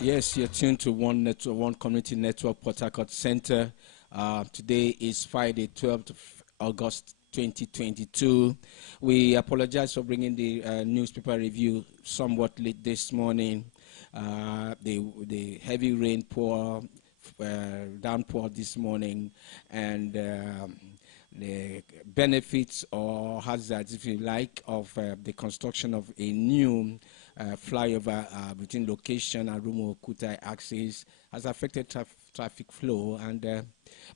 Yes, you're tuned to One Network, One Community Network, Port Harcourt Center. Today is Friday, 12th of August 2022. We apologize for bringing the newspaper review somewhat late this morning. The heavy downpour this morning, and the benefits or hazards, if you like, of the construction of a new flyover between location and Rumo-Kutai axis has affected traffic flow. And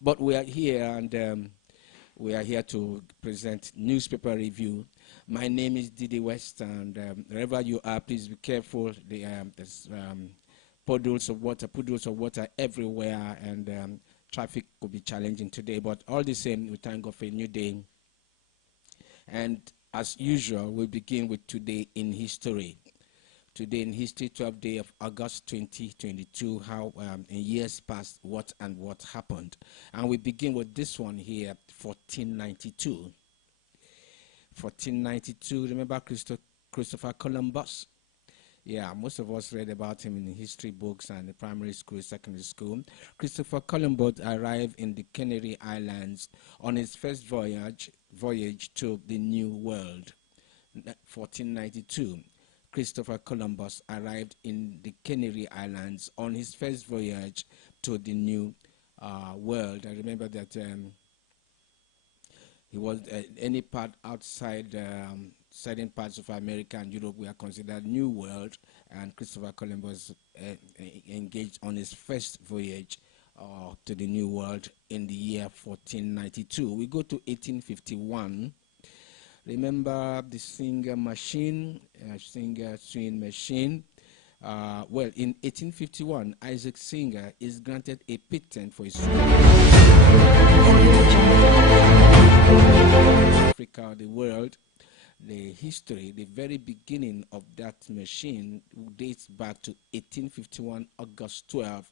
but we are here, and we are here to present newspaper review. My name is Didi West, and wherever you are, please be careful. There's puddles of water everywhere, and traffic could be challenging today. But all the same, we thank God for a new day. And as usual, we begin with Today in History. Today in History, 12th day of August 2022, how in years past, what happened. And we begin with this one here, 1492. 1492, remember Christopher Columbus? Yeah, most of us read about him in history books and the primary school, secondary school. Christopher Columbus arrived in the Canary Islands on his first voyage to the New World. 1492. Christopher Columbus arrived in the Canary Islands on his first voyage to the New World. I remember that he was any part outside certain parts of America and Europe were considered New World, and Christopher Columbus engaged on his first voyage to the New World in the year 1492. We go to 1851. Remember the sewing machine? Well, in 1851, Isaac Singer is granted a patent for his sewing Africa, the world. The history, the very beginning of that machine dates back to 1851, August 12,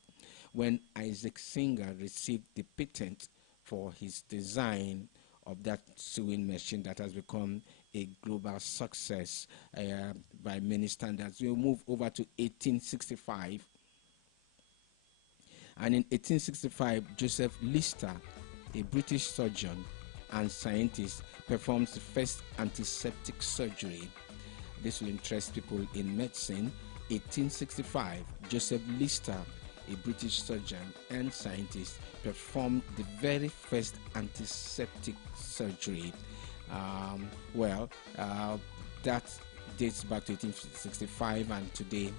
when Isaac Singer received the patent for his design of that sewing machine that has become a global success by many standards. We'll move over to 1865. And in 1865, Joseph Lister, a British surgeon and scientist, performs the first antiseptic surgery. This will interest people in medicine. 1865, Joseph Lister, a British surgeon and scientist, performed the very first antiseptic surgery. That dates back to 1865, and today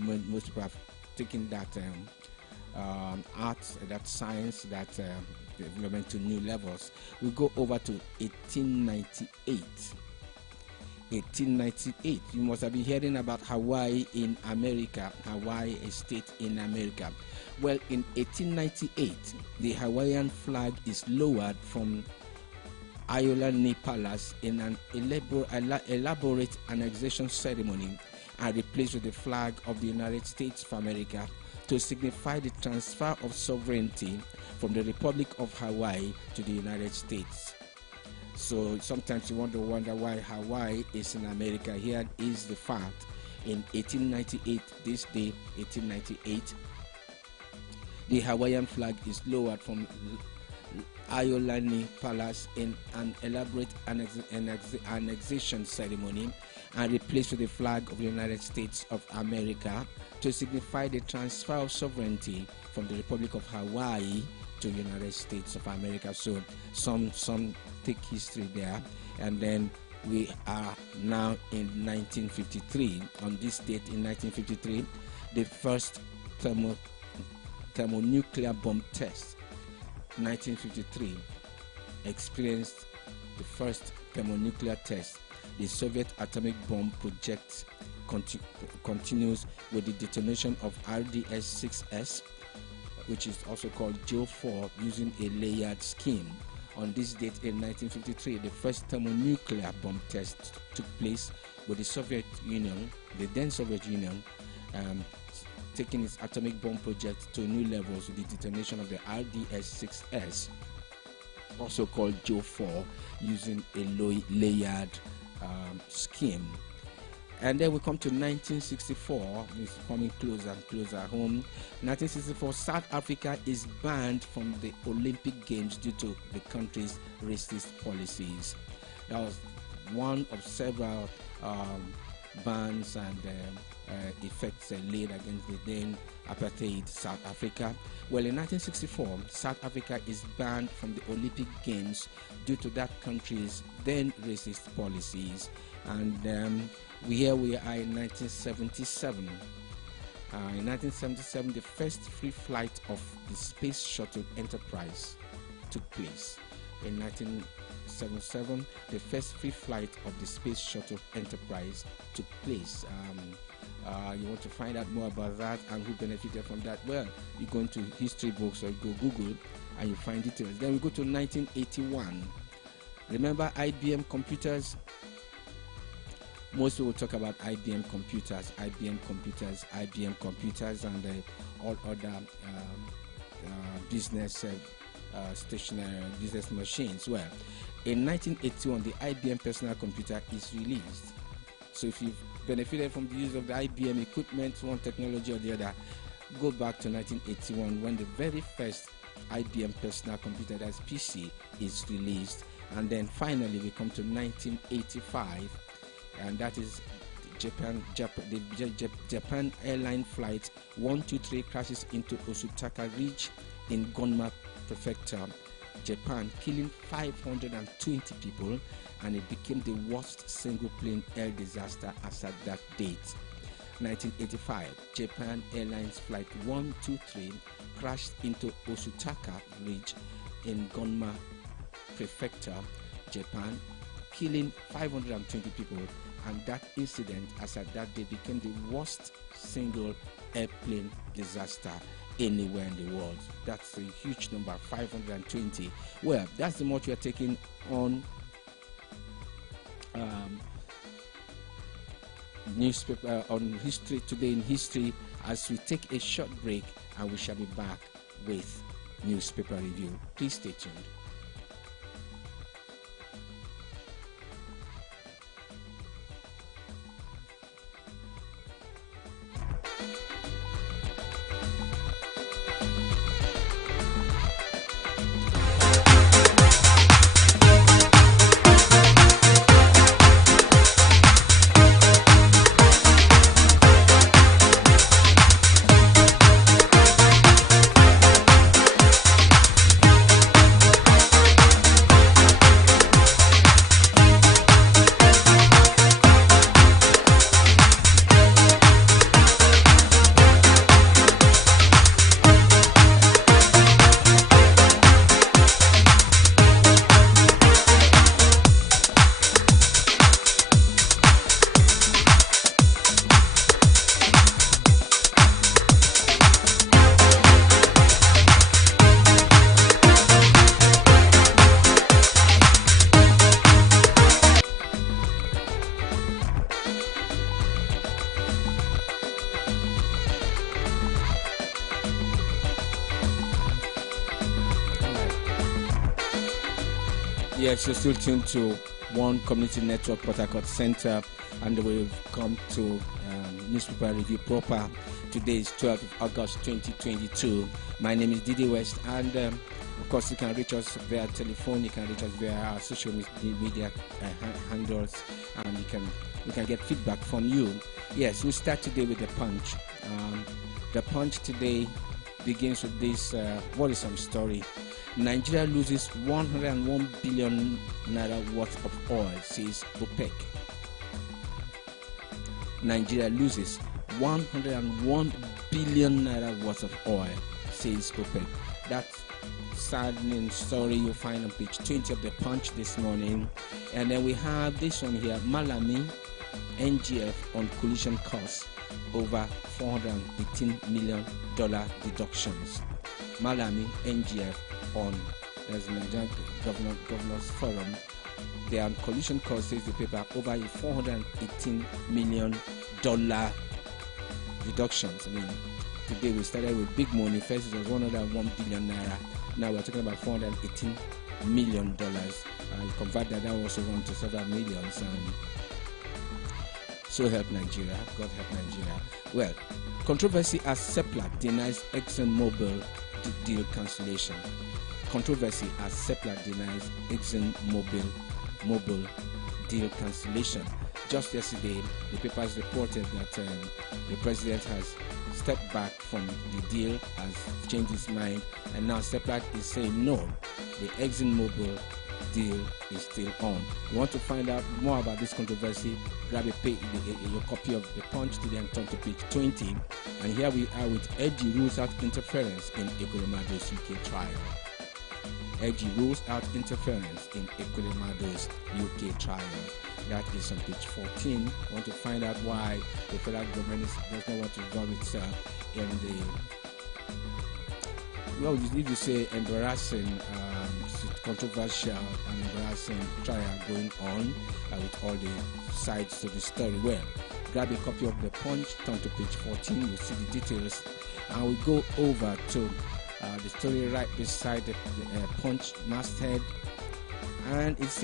most people have taken that art, that science, that development to new levels. We go over to 1898. 1898, you must have been hearing about Hawaii in America, Hawaii, a state in America. Well, in 1898, the Hawaiian flag is lowered from Iolani Palace in an elaborate annexation ceremony and replaced with the flag of the United States of America to signify the transfer of sovereignty from the Republic of Hawaii to the United States. So sometimes you wonder why Hawaii is in America. Here is the fact. In 1898, this day, 1898, the Hawaiian flag is lowered from Iolani Palace in an elaborate annexation ceremony and replaced with the flag of the United States of America to signify the transfer of sovereignty from the Republic of Hawaii to the United States of America. So some take history there. And then we are now in 1953. On this date in 1953, the first thermonuclear bomb test, 1953, experienced the first thermonuclear test. The Soviet atomic bomb project continues with the detonation of RDS-6S, which is also called JO4, using a layered scheme. On this date in 1953, the first thermonuclear bomb test took place with the Soviet Union, the then Soviet Union, taking its atomic bomb project to new levels with the detonation of the RDS-6S, also called JO4, using a layered scheme. And then we come to 1964. It's coming closer and closer home. 1964, South Africa is banned from the Olympic Games due to the country's racist policies. That was one of several bans and effects laid against the then apartheid South Africa. Well, in 1964, South Africa is banned from the Olympic Games due to that country's then racist policies. And here we are in 1977. In 1977, the first free flight of the Space Shuttle Enterprise took place. In 1977, the first free flight of the Space Shuttle Enterprise took place. You want to find out more about that and who benefited from that? Well, you go into history books or you go Google and you find details. Then we go to 1981. Remember IBM computers? Most people talk about IBM computers, and all other business stationary business machines. Well, in 1981, the IBM personal computer is released. So if you've benefited from the use of the IBM equipment, one technology or the other, go back to 1981 when the very first IBM personal computer, that's PC, is released. And then finally we come to 1985, and that is Japan Airline Flight 123 crashes into Osutaka Ridge in Gunma Prefecture, Japan, killing 520 people, and it became the worst single-plane air disaster as at that date. 1985, Japan Airlines Flight 123 crashed into Osutaka Ridge in Gunma Prefecture, Japan, killing 520 people, and that incident as at that day became the worst single airplane disaster anywhere in the world. That's a huge number, 520. Well, that's the much we are taking on newspaper on history today in history, as we take a short break, and we shall be back with newspaper review. Please stay tuned. Yes, you're still tuned to One Community Network Port Harcourt Center, and we've come to newspaper review proper. Today is 12th of August 2022. My name is Didi West, and of course you can reach us via telephone, you can reach us via our social media handles, and we can get feedback from you. Yes, we start today with the Punch. The Punch today begins with this worrisome story. Nigeria loses 101 billion naira worth of oil, says OPEC. Nigeria loses 101 billion naira worth of oil, says OPEC. That saddening story you'll find on page 20 of the Punch this morning. And then we have this one here, Malami, NGF on collision costs, over $418 million deductions. Malami, NGF on as the Nigerian Governors Forum. They are on collision costs, says the paper, over a $418 million reductions. I mean, today we started with big money. First it was 101 billion naira. Now we're talking about $418 million. Convert that also went to several millions. And so help Nigeria. God help Nigeria. Well, controversy as Seplat denies ExxonMobil deal cancellation. Controversy as Seplat denies ExxonMobil deal cancellation. Just yesterday, the papers reported that the president has stepped back from the deal, has changed his mind, and now Seplat is saying no, the ExxonMobil deal is still on. You want to find out more about this controversy? Grab your copy of the Punch today and turn to page 20. And here we are with Eddie rules out interference in Ekwulemado's UK trial. Eddie rules out interference in Ekwulemado's UK trial. That is on page 14. You want to find out why the federal government does not want to involve itself in the, well, if you say embarrassing, controversial and embarrassing trial going on with all the sides to the story. Well, grab a copy of the Punch, turn to page 14, you'll see the details, and we go over to the story right beside the Punch masthead, and it says